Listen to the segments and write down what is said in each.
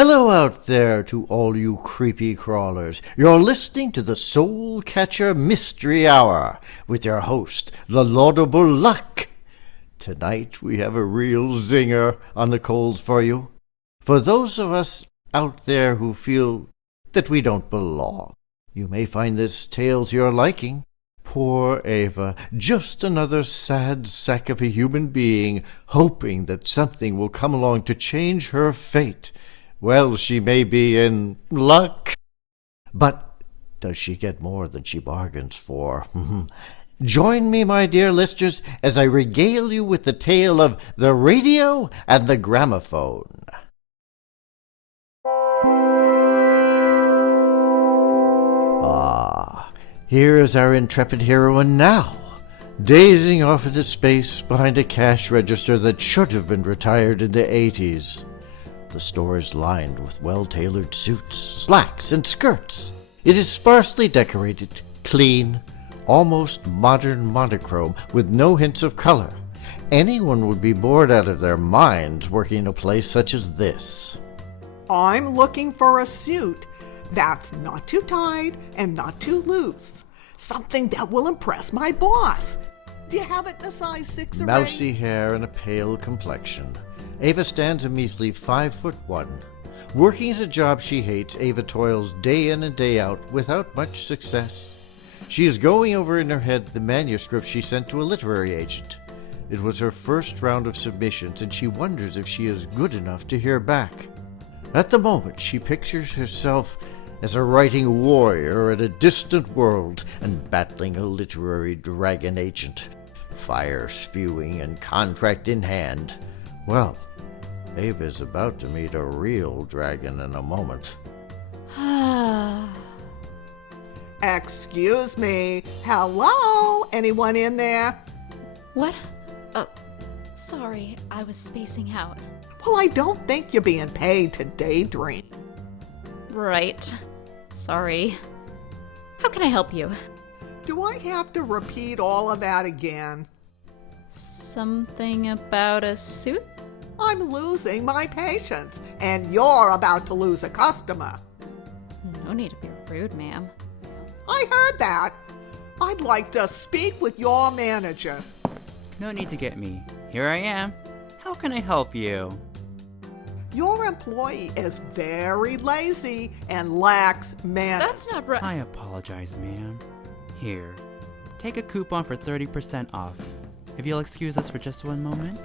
Hello out there to all you creepy crawlers. You're listening to the Soul Catcher Mystery Hour with your host, the Laudable Luck. Tonight we have a real zinger on the coals for you. For those of us out there who feel that we don't belong, you may find this tale to your liking. Poor Ava, just another sad sack of a human being, hoping that something will come along to change her fate. Well, she may be in luck. But does she get more than she bargains for? Join me, my dear listeners, as I regale you with the tale of the radio and the gramophone. Here is our intrepid heroine now, dazing off into space behind a cash register that should have been retired in the 80s. The store is lined with well-tailored suits, slacks, and skirts. It is sparsely decorated, clean, almost modern monochrome with no hints of color. Anyone would be bored out of their minds working in a place such as this. I'm looking for a suit that's not too tight and not too loose. Something that will impress my boss. Do you have it in a size 6 or 8? Mousy hair and a pale complexion. Ava stands a measly 5'1". Working at a job she hates, Ava toils day in and day out without much success. She is going over in her head the manuscript she sent to a literary agent. It was her first round of submissions, and she wonders if she is good enough to hear back. At the moment, she pictures herself as a writing warrior in a distant world and battling a literary dragon agent, fire spewing and contract in hand. Well, Ava is about to meet a real dragon in a moment. Excuse me. Hello? Anyone in there? What? Sorry, I was spacing out. Well, I don't think you're being paid to daydream. Right. Sorry. How can I help you? Do I have to repeat all of that again? Something about a suit? I'm losing my patience, and you're about to lose a customer. No need to be rude, ma'am. I heard that. I'd like to speak with your manager. No need to get me. Here I am. How can I help you? Your employee is very lazy and lacks manners. That's not right. I apologize, ma'am. Here, take a coupon for 30% off. If you'll excuse us for just one moment.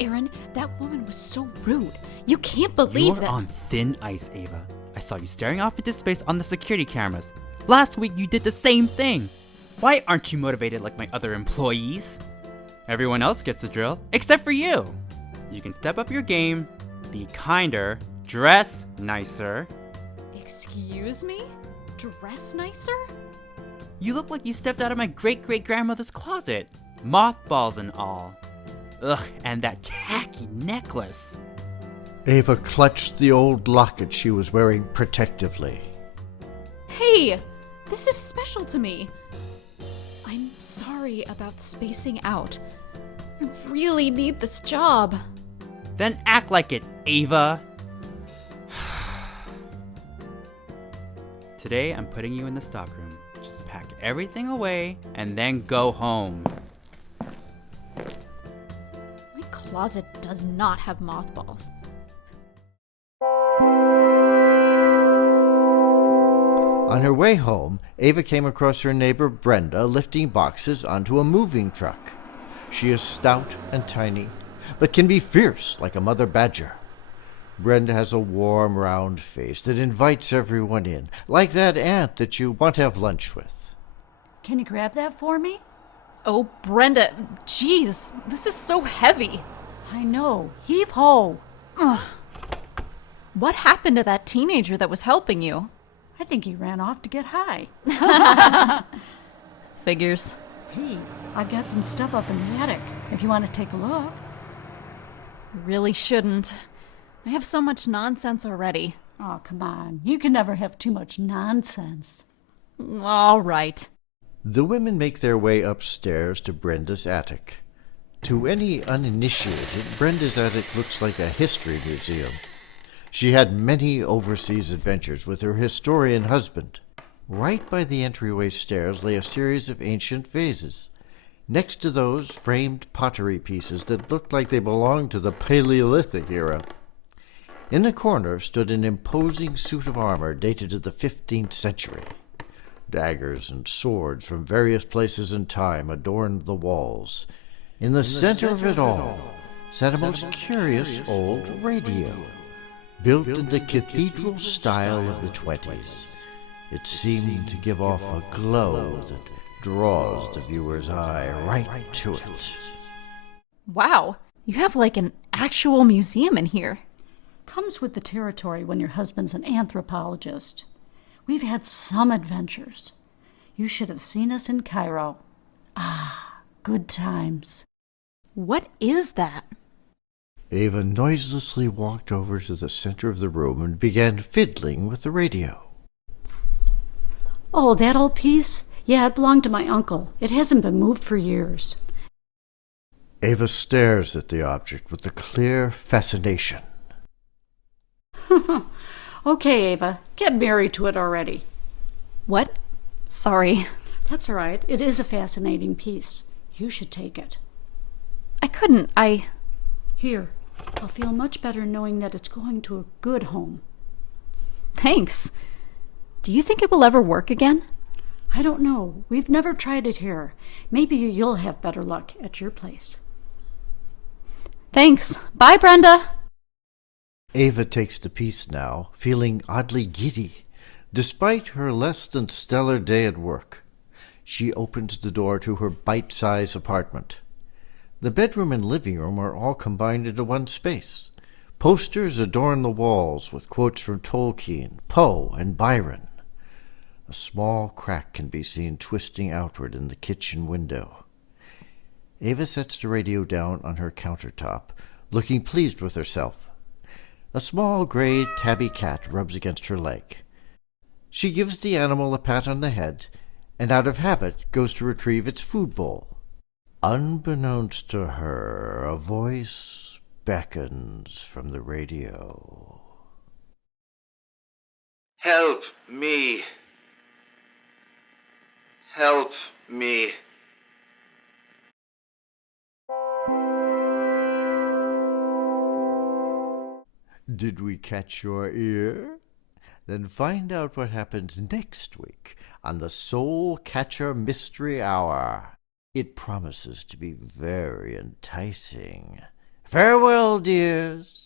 Aaron, that woman was so rude. You can't believe You're that. on thin ice, Ava. I saw you staring off into space on the security cameras. Last week you did the same thing. Why aren't you motivated like my other employees? Everyone else gets the drill, except for you. You can step up your game, be kinder, dress nicer. Excuse me? Dress nicer? You look like you stepped out of my great-great-grandmother's closet. Mothballs and all. Ugh, and that tacky necklace. Ava clutched the old locket she was wearing protectively. Hey, this is special to me. I'm sorry about spacing out. I really need this job. Then act like it, Ava. Today, I'm putting you in the stockroom. Just pack everything away and then go home. My closet does not have mothballs. On her way home, Ava came across her neighbor Brenda lifting boxes onto a moving truck. She is stout and tiny, but can be fierce like a mother badger. Brenda has a warm, round face that invites everyone in, like that aunt that you want to have lunch with. Can you grab that for me? Oh, Brenda, jeez, this is so heavy. I know. Heave ho. Ugh. What happened to that teenager that was helping you? I think he ran off to get high. Figures. Hey, I've got some stuff up in the attic if you want to take a look. I really shouldn't. I have so much nonsense already. Oh, come on. You can never have too much nonsense. All right. The women make their way upstairs to Brenda's attic. To any uninitiated, Brenda's attic looks like a history museum. She had many overseas adventures with her historian husband. Right by the entryway stairs lay a series of ancient vases. Next to those, framed pottery pieces that looked like they belonged to the Paleolithic era. In the corner stood an imposing suit of armor dated to the 15th century. Daggers and swords from various places in time adorned the walls. In the center of it all sat a most curious old radio, built in the cathedral style of the 20s. It seemed to give off a glow that draws the viewer's eye right to it. Wow, you have like an actual museum in here. Comes with the territory when your husband's an anthropologist. We've had some adventures. You should have seen us in Cairo. Ah, good times. What is that? Ava noiselessly walked over to the center of the room and began fiddling with the radio. Oh, that old piece? Yeah, it belonged to my uncle. It hasn't been moved for years. Ava stares at the object with a clear fascination. Okay, Ava, get married to it already. What? Sorry. That's all right. It is a fascinating piece. You should take it. I couldn't. Here, I'll feel much better knowing that it's going to a good home. Thanks. Do you think it will ever work again? I don't know. We've never tried it here. Maybe you'll have better luck at your place. Thanks. Bye, Brenda. Ava takes the piece now, feeling oddly giddy, despite her less than stellar day at work. She opens the door to her bite-sized apartment. The bedroom and living room are all combined into one space. Posters adorn the walls with quotes from Tolkien, Poe, and Byron. A small crack can be seen twisting outward in the kitchen window. Ava sets the radio down on her countertop, looking pleased with herself. A small gray tabby cat rubs against her leg. She gives the animal a pat on the head, and out of habit goes to retrieve its food bowl. Unbeknownst to her, a voice beckons from the radio. Help me. Help me. Did we catch your ear? Then find out what happens next week on the Soul Catcher Mystery Hour. It promises to be very enticing. Farewell, dears.